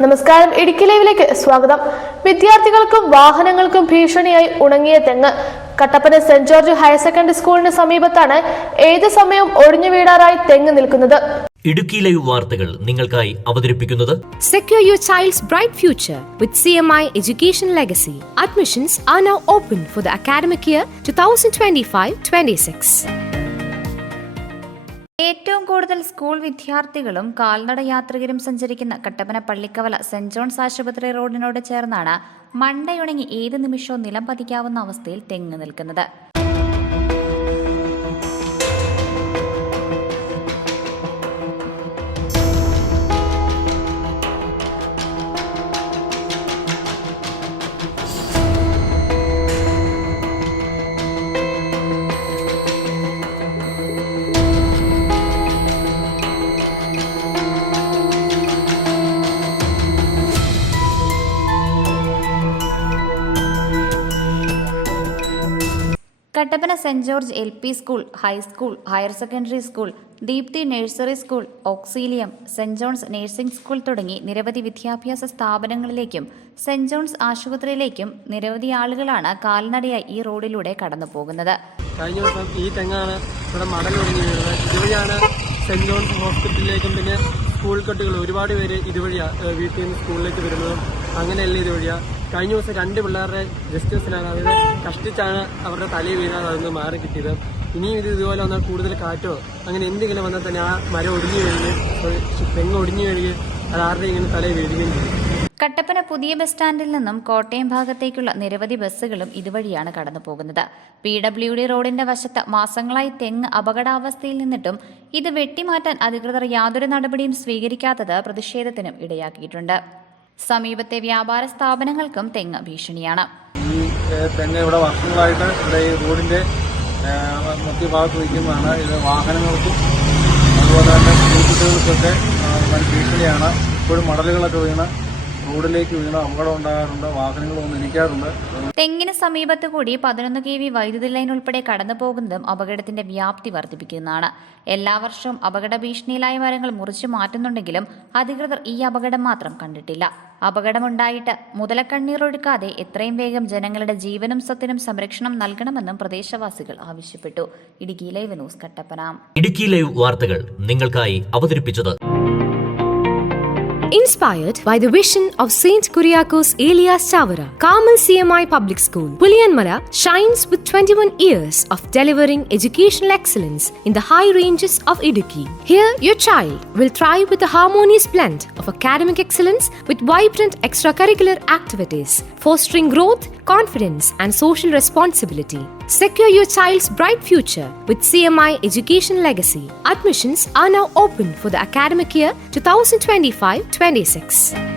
നമസ്കാരം. ഇടുക്കി ലൈവിലേക്ക് സ്വാഗതം. വിദ്യാർത്ഥികൾക്കും വാഹനങ്ങൾക്കും ഭീഷണിയായി ഉണങ്ങിയ തെങ്ങ്. Kattappana saint George higher secondary സ്കൂളിന് സമീപത്താണ് ഏത് സമയവും ഒടിഞ്ഞു വീടാറായി തെങ്ങ് നിൽക്കുന്നത്. ഇടുക്കി ലൈവ് വാർത്തകൾ നിങ്ങൾക്കായി അവതരിപ്പിക്കുന്നത് secure your child's bright future with C M I education legacy admissions are Education open for the academic year two thousand twenty five 2025-26. ഏറ്റവും കൂടുതൽ സ്കൂൾ വിദ്യാർത്ഥികളും കാൽനട യാത്രികരും സഞ്ചരിക്കുന്ന കട്ടപ്പന പള്ളിക്കവല സെന്റ് ജോൺസ് ആശുപത്രി റോഡിനോട് ചേർന്നാണ് മണ്ടയുണങ്ങി ഏത് നിമിഷവും നിലം പതിക്കാവുന്ന അവസ്ഥയിൽ തെങ്ങ് നിൽക്കുന്നത്. Kattappana saint George L P school high school higher secondary school Deepti nursery school Auxilium saint John's nursing school തുടങ്ങി നിരവധി വിദ്യാഭ്യാസ സ്ഥാപനങ്ങളിലേക്കും സെന്റ് ജോൺസ് ആശുപത്രിയിലേക്കും നിരവധി ആളുകളാണ് കാൽനടയായി ഈ റോഡിലൂടെ കടന്നു പോകുന്നത് കഴിഞ്ഞ ഈ ഇതുവഴിയാണ് സെന്റ് ജോൺസ് ഹോസ്പിറ്റലിലേക്കും പിന്നെ സ്കൂൾ കുട്ടികൾ ഒരുപാട് പേര് ഇതുവഴിയാണ് വീട്ടിൽ നിന്ന് സ്കൂളിലേക്ക് വരുന്നതും അങ്ങനെയല്ല ഇതുവഴിയാ. കഴിഞ്ഞ ദിവസം രണ്ട് പിള്ളേരുടെ ജസ്റ്റിസിനാണ് അവർ കഷ്ടിച്ചാണ് അവരുടെ തലയിൽ വീഴാതെ അതൊന്ന് മാറി കിട്ടിയത്. ഇനിയും ഇത് ഇതുപോലെ വന്നാൽ കൂടുതൽ കാറ്റോ? അങ്ങനെ എന്തെങ്കിലും വന്നാൽ തന്നെ ആ മരം ഒടിഞ്ഞു ഒരു തെങ്ങ് ഒടിഞ്ഞു വീഴുകയും അത് ആരുടെ ഇങ്ങനെ തലയിൽ വീഴുകയും ചെയ്യും. കട്ടപ്പന പുതിയ ബസ് സ്റ്റാൻഡിൽ നിന്നും കോട്ടയം ഭാഗത്തേക്കുള്ള നിരവധി ബസ്സുകളും ഇതുവഴിയാണ് കടന്നു പോകുന്നത്. പി ഡബ്ല്യു ഡി റോഡിന്റെ വശത്ത് മാസങ്ങളായി തെങ്ങ് അപകടാവസ്ഥയിൽ നിന്നിട്ടും ഇത് വെട്ടിമാറ്റാൻ അധികൃതർ യാതൊരു നടപടിയും സ്വീകരിക്കാത്തത് പ്രതിഷേധത്തിനും ഇടയാക്കിയിട്ടുണ്ട്. സമീപത്തെ വ്യാപാര സ്ഥാപനങ്ങൾക്കും തെങ്ങ് ഭീഷണിയാണ്. ഈ തെങ്ങ് ഇവിടെ വർഷങ്ങളായിട്ട് ഇവിടെ ഈ റോഡിന്റെ മുഖ്യഭാഗത്ത് നിൽക്കുന്നതാണ്. ഇത് വാഹനങ്ങൾക്കും അതുപോലെ തന്നെ ഭീഷണിയാണ്. ഇപ്പോഴും മടലുകളൊക്കെ വീണ് റോഡിലേക്ക് വീണ് അപകടം ഉണ്ടാകാറുണ്ട് വന്ന് ഇരിക്കാറുണ്ട്. തെങ്ങിന് സമീപത്ത് കൂടി പതിനൊന്ന് കെ വി വൈദ്യുതി ലൈൻ ഉൾപ്പെടെ കടന്നു പോകുന്നതും അപകടത്തിന്റെ വ്യാപ്തി വർദ്ധിപ്പിക്കുന്നതാണ്. എല്ലാ വർഷവും അപകട ഭീഷണിയിലായ മരങ്ങൾ മുറിച്ചു മാറ്റുന്നുണ്ടെങ്കിലും അധികൃതർ ഈ അപകടം മാത്രം കണ്ടിട്ടില്ല. അപകടമുണ്ടായിട്ട് മുതലക്കണ്ണീർ ഒഴുക്കാതെ എത്രയും വേഗം ജനങ്ങളുടെ ജീവനും സ്വത്തിനും സംരക്ഷണം നൽകണമെന്നും പ്രദേശവാസികൾ ആവശ്യപ്പെട്ടു. Idukki live news Kattappana. Idukki live വാർത്തകൾ നിങ്ങൾക്കായി അവതരിപ്പിച്ചത് Inspired by the vision of Saint Kuriakos Elias Chavara, Carmel CMI Public School, Puliyanmala shines with 21 years of delivering educational excellence in the high ranges of Idukki. Here, your child will thrive with a harmonious blend of academic excellence with vibrant extracurricular activities, fostering growth, confidence, and social responsibility. Secure your child's bright future with CMI Education Legacy. Admissions are now open for the academic year 2025 26.